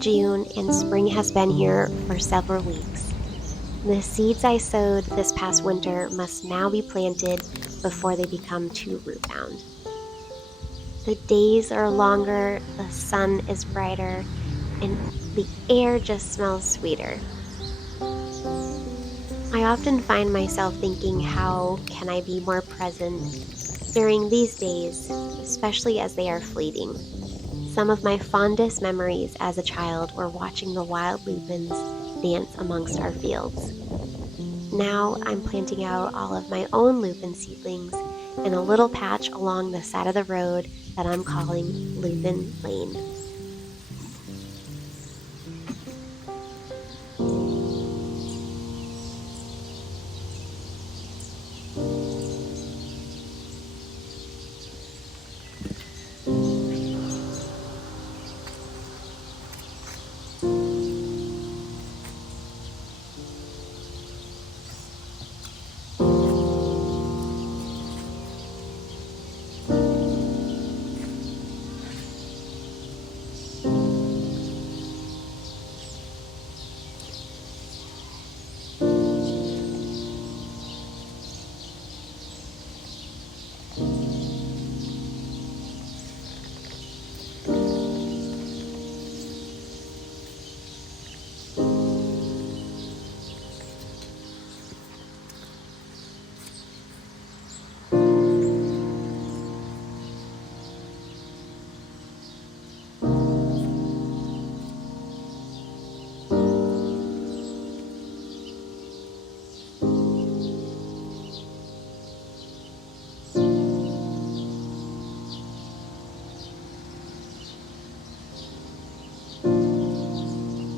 of June and spring has been here for several weeks. The seeds I sowed this past winter must now be planted before they become too root-bound. The days are longer, the sun is brighter, and the air just smells sweeter. I often find myself thinking, how can I be more present during these days, especially as they are fleeting? Some of my fondest memories as a child were watching the wild lupins dance amongst our fields. Now I'm planting out all of my own lupin seedlings in a little patch along the side of the road that I'm calling Lupin Lane.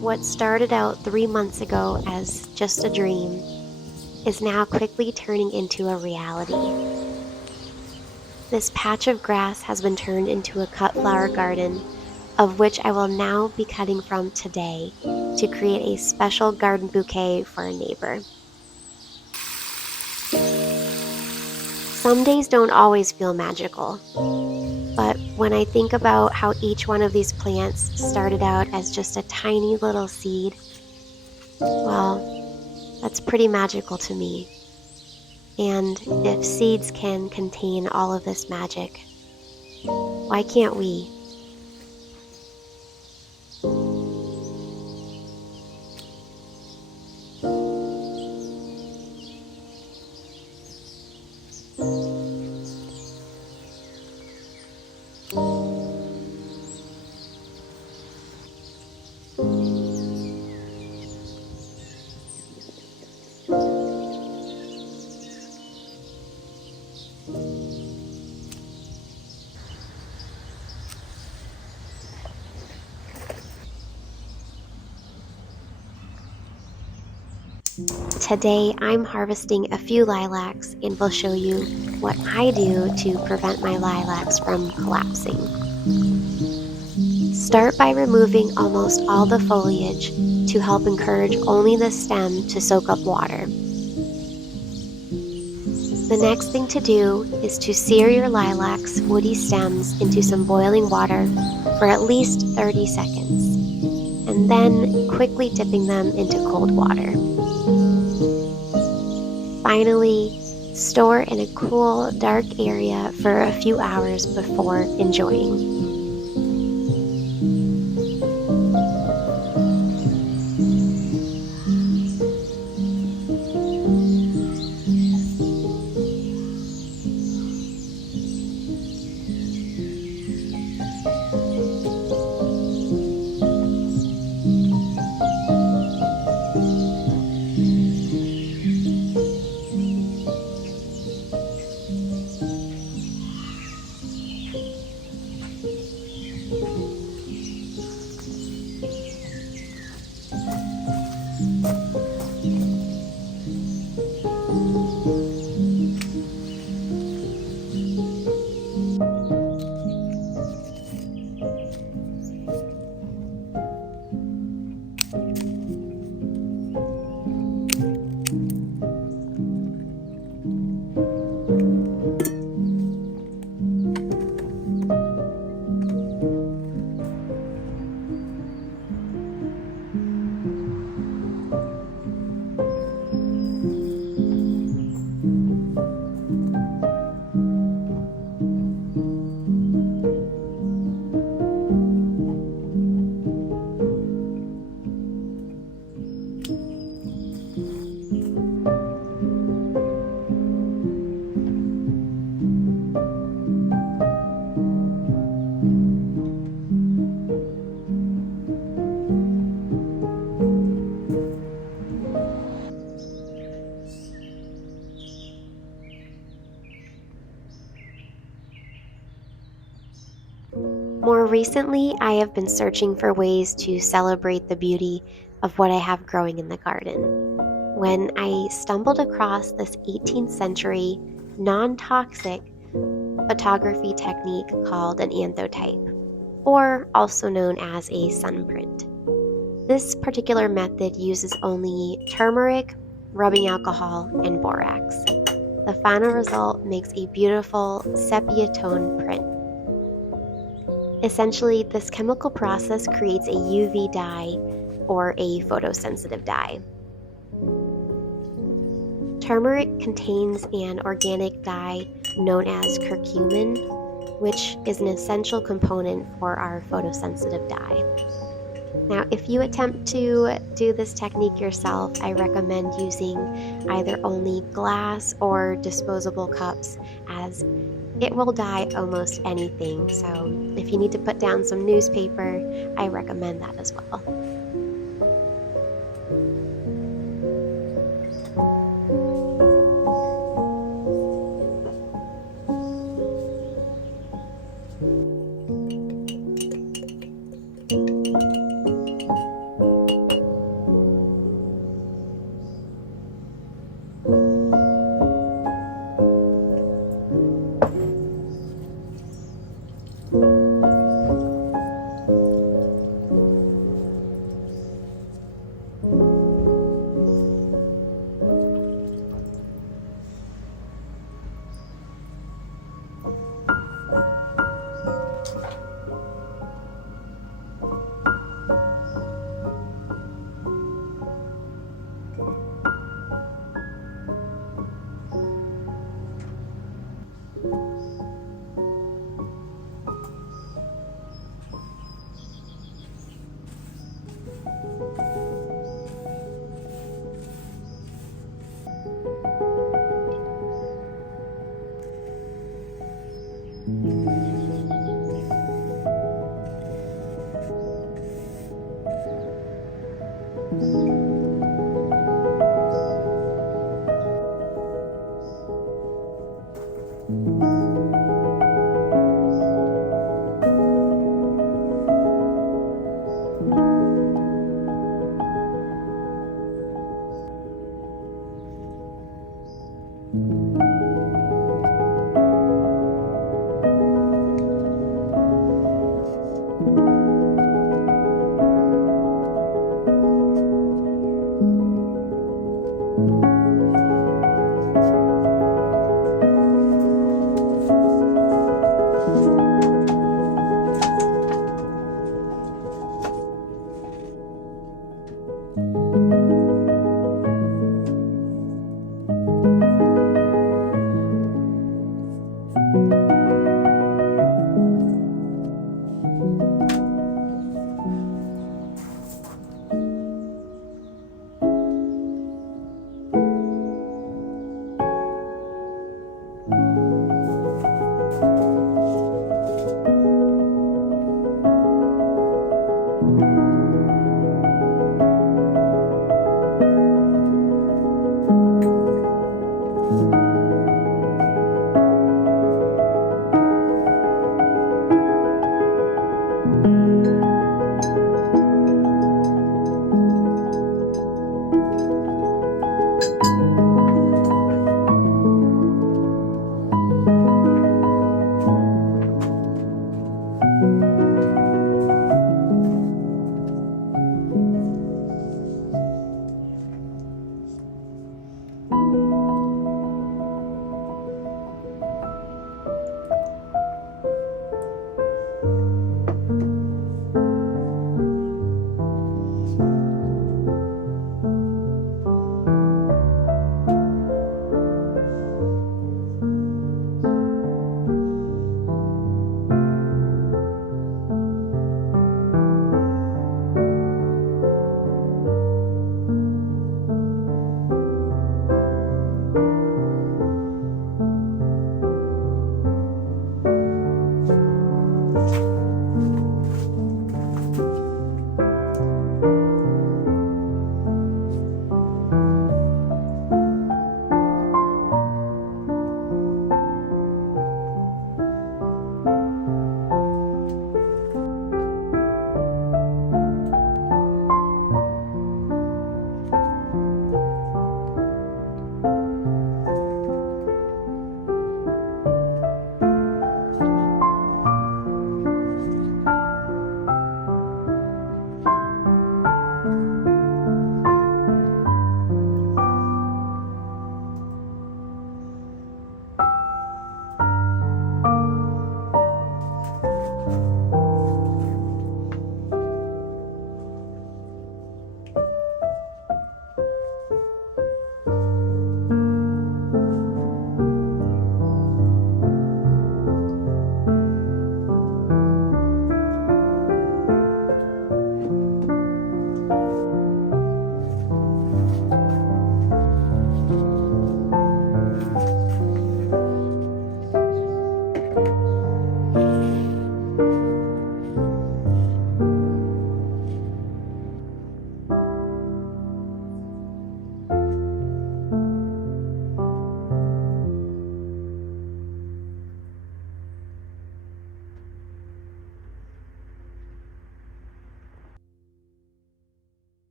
What started out 3 months ago as just a dream is now quickly turning into a reality. This patch of grass has been turned into a cut flower garden, of which I will now be cutting from today to create a special garden bouquet for a neighbor. Some days don't always feel magical, but when I think about how each one of these plants started out as just a tiny little seed, well, that's pretty magical to me. And if seeds can contain all of this magic, why can't we? Today I'm harvesting a few lilacs and will show you what I do to prevent my lilacs from collapsing. Start by removing almost all the foliage to help encourage only the stem to soak up water. The next thing to do is to sear your lilacs' woody stems into some boiling water for at least 30 seconds, and then quickly dipping them into cold water. Finally, store in a cool, dark area for a few hours before enjoying. More recently, I have been searching for ways to celebrate the beauty of what I have growing in the garden. When I stumbled across this 18th century non toxic photography technique called an anthotype, or also known as a sunprint. This particular method uses only turmeric, rubbing alcohol, and borax. The final result makes a beautiful sepia tone print. Essentially, this chemical process creates a UV dye or a photosensitive dye. Turmeric contains an organic dye known as curcumin, which is an essential component for our photosensitive dye. Now, if you attempt to do this technique yourself, I recommend using either only glass or disposable cups, as it will dye almost anything. So, if you need to put down some newspaper, I recommend that as well.